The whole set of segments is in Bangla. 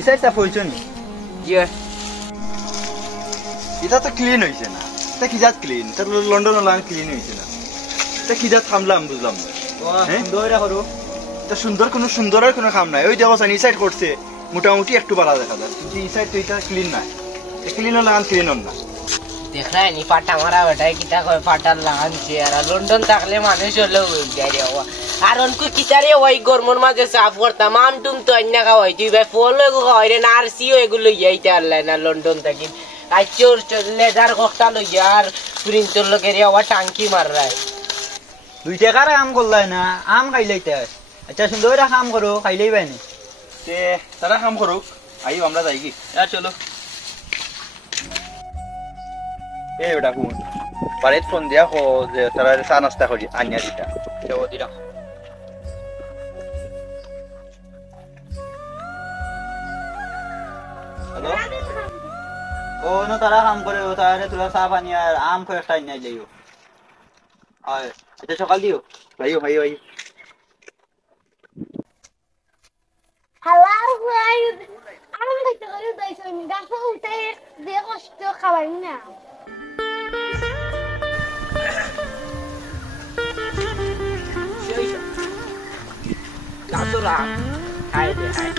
ইসাইটা পয়ছনি জি এটা তো ক্লিন হইছে না এটা কি জাত ক্লিন এটা লন্ডন লাইন ক্লিন হইছে না এটা কি জাত থামলাম বুঝলাম না দইরা করো এটা সুন্দর কোনো সুন্দরের কোনো কাম নাই ওই দেখো সানি সাইড করছে মোটামুটি একটু ভালো দেখা যায় কিন্তু এই সাইড তো এটা ক্লিন নাই ক্লিন লাগান ক্লিন না দেখলাই নি পাটা মারা বেটাই কিটা কয় পাটার লাগানছে আর লন্ডন থাকলে মানুষ হলো যায় রে আর অনকু কিটারে ওই গরমর মাঝে সাফ করতাম আমটুম তো অন্য খাওয়াই তুই ভাই ফল এগুলো খাওয়াই রে না আর সিও এগুলো যাইতে পারলে না লন্ডন থাকি আর চোর লেদার ককটা লইয়া আর প্রিন্টর লোকের আবার টাঙ্কি মাররায় 2 টাকার কাম করলাই না আম খাইলাইতে আচ্ছা সুন্দর কাম করো খাইলেই পাইনি তে তারা কাম করুক আইও আমরা যাই কি চলো এই বেটা ফোন বাড়িত ফোন দিয়া কো যে তারা চা নাস্তা করি আনিয়া দিতা দেবো দিরা হ্যালো ও না তারা কাম করে ও তারে তোরা চা পানি আর আম কয়েকটা নিয়ে যাইও হয় এটা সকাল দিও ভাইও ভাইও ভাই Hello, who are you? I'm going to go to the store. That's what they go to cover now. Kasura. Hai deh, hai.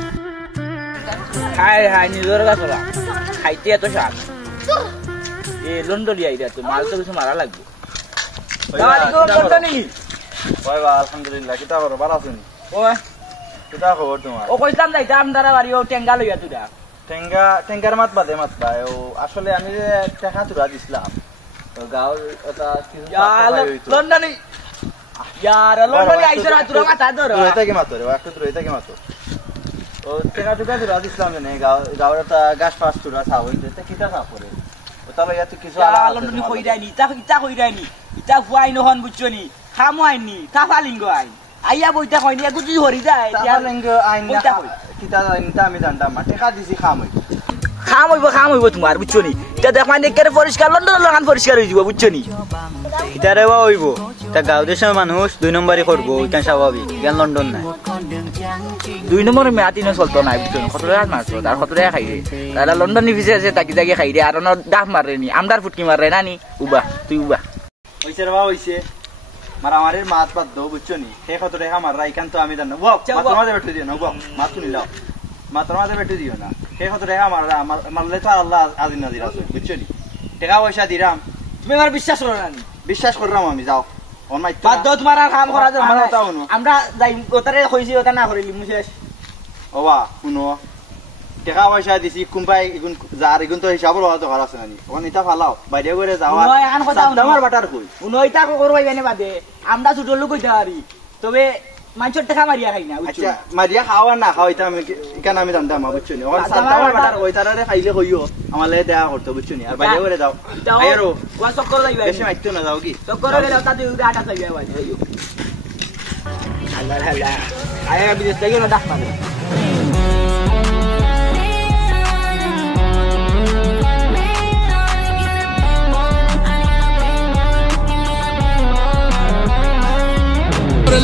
Hai নিজের kasura. খাইতে এত স্বাদ এ লন্ডন যাই রে তো মাল তো কিছু মারা লাগবে ওয়ালাইকুম লন্ডনি ভাই ভাই আলহামদুলিল্লাহ কিটা করো ভালো আছেন ওই কিটা খবর তোমার ও কইতাম যাইতা আমদারা বাড়ি ও টেঙ্গা লইয়া তুই টেঙ্গার মাত বাদে মাত ভাই ও আসলে আমি যে টাকা তুলা দিছিলাম তো গাঁর ওটা কিছু লন্ডনি यार লন্ডনি আইছো রা তুরা মাথা ধর এটা কি মাতো রে একটু তুই এটা কি মাতো ও টাকা তুলা দিছিলাম না গাঁর ওটা গাছ পাস তুলা ছাও হইতে তে কিটা ছাও করে ও তাহলে এত কিছু লন্ডনি কই রাইনি তা কই রাইনি ইটা ফুয়াই নহন বুঝছনি খামো আইনি কাফালিঙ্গ আইন আইয়া বইতা কইনি গুজি হরি যায় কাফালিঙ্গ আইন না কিটা আইনটা আমি জানতাম না টাকা দিছি খাম হইব তোমার বুঝছনি এটা দেখ মানে কেরে পরিষ্কার লন্ডন লাগান পরিষ্কার হই যাব বুঝছনি ইতারে বা হইব তা গাঁও দেশের মানুষ 2 নম্বরই করবো এটা স্বাভাবিক জ্ঞান লন্ডন নাই 2 নম্বরে মেয়াতিনো চলতো না বুঝছনি কত টাকা মারছো তার কত টাকা খাইরে তারা লন্ডন নিফিসে আছে তাকি জায়গা খাইরে আর ন ডাফ মাররেনি আমদার ফুটকি মাররে নানি উবা তুই উবা হইছে রে বা হইছে মারামারির মাত বাদ দাও বুঝছনি হে কত টাকা মাররা ইকান তো আমি জানো মাত্র মাঝে বেটে দিও না মাত তুলি লাও মাত্র মাঝে বেটে দিও না হে কত টাকা মাররা মারলে তো আল্লাহ আদিন নাজির আছে বুঝছনি টাকা পয়সা দিরাম তুমি আমার বিশ্বাস করো না বিশ্বাস করলাম আমি যাও অনমাই বাদ দাও তোমার আর কাম করা যাবে না আমরা যাই ওটারে কইছি ওটা না করিলি মুশেষ ওবা শুনো টাকা পয়সা দিছি কোনবাই ইগুন যার ইগুন তো হিসাব লওয়া দরকার আছে নানি ওখান ইটা ফালাও বাইরে করে যাওয়া নয় আন কথা আমার বাটার কই উনইটা করবাই বেনে বাদে আমরা ছোট লোক কইতে পারি তবে মানছর টাকা মারিয়া খাই না আচ্ছা মারিয়া খাওয়া না খাওয়া এটা আমি কেন আমি জানতাম না বুঝছনি ওখান সাতটার বাটার কই তারারে খাইলে কইও আমার লাগে দেয়া করতে বুঝছনি আর বাইরে করে যাও আইরো ওয়া চক্কর লাইবা বেশি মাইতো না যাও কি চক্কর গেলে তাতে আটা চাইবা ভাই আল্লাহ আল্লাহ আয়া বিদেশ থেকে না ডাক মানে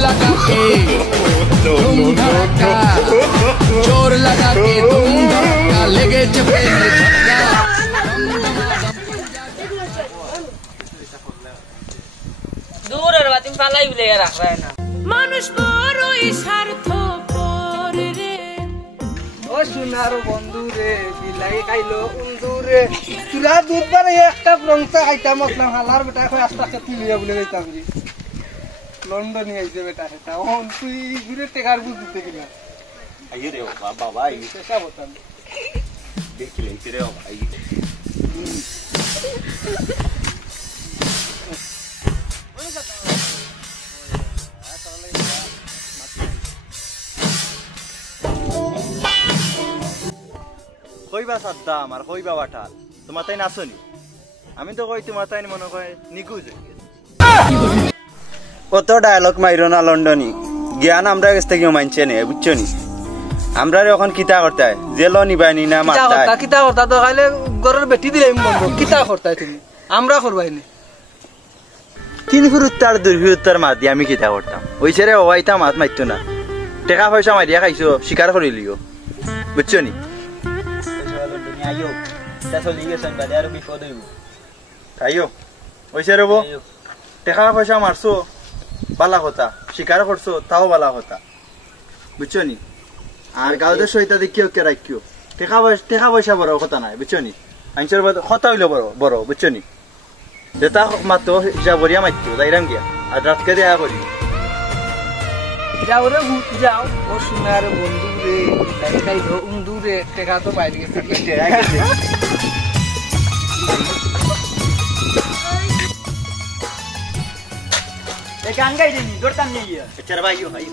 लगा के तुम धड़का जोर लगा के तुम धड़का लेगे चपे झटका दूर रे बातिम पालाई ले রাখ রায় না মানুষ বড়ই স্বার্থপর রে ও সোনার বন্ধু রে বিলাই খাইলো উন্দুরে তুরা দুধ বারে একটা রংটা খাইতাম আসলাম হালার বেটা কই আস্তে তুলিয়া বলে যাইতাম রে লন্ডনে আইছে বেটা এটা ওন তুই ঘুরে টেকার বুঝ দিতে গিলা আইয়ে রে বাবা আই চেষ্টা করতাম দেখিলে রে ভাই কইবা সাদ্দাম আর কইবা বাটাল তোমার তাই নাচনি আমি তো কই তোমার তাই মনে করে নিকুজ কত ডায়লগ মাইরো না লন্ডনি জ্ঞান আমরা কাছ থেকে মানছে নে বুঝছনি আমরা এখন কিতা করতে জেল নিবাইনি না মারতা কিতা করতা তো খাইলে গরের বেটি দিলে বন্ধ কিতা করতা তুমি আমরা করবাই না তিন ফুরুত্তার দুই ফুরুত্তার মাত দিয়ে আমি কিতা করতাম ওই ছেড়ে ওইটা মাত মারতো না টাকা পয়সা মারিয়া খাইছো স্বীকার করে লিও বুঝছো নি দুনিয়া আইও এটা চলি গেছেন বাদে আর বিপদ হইব তাইও ওই ছেড়ে টাকা পয়সা মারছো বালা কথা স্বীকার করছো তাও বালা কথা বুঝছো নি আর গাঁওদের সহিতা দেখিও কে রাখিও টাকা পয়সা বড় কথা নাই বুঝছো নি আইনসের কথা হইলো বড় বুঝছো নি যেটা মাত্র যা বরিয়া মারতো যাইরাম গিয়া আর রাতকে দেয়া করি যাও রে ভূত যাও ও সোনার বন্ধু রে বিলাই খাইলো উন্দু রে টেকা তো বাইরে গেছে গান গাই দিনি দৌড়তাম নিয়ে এছাড়া ভাইও ভাই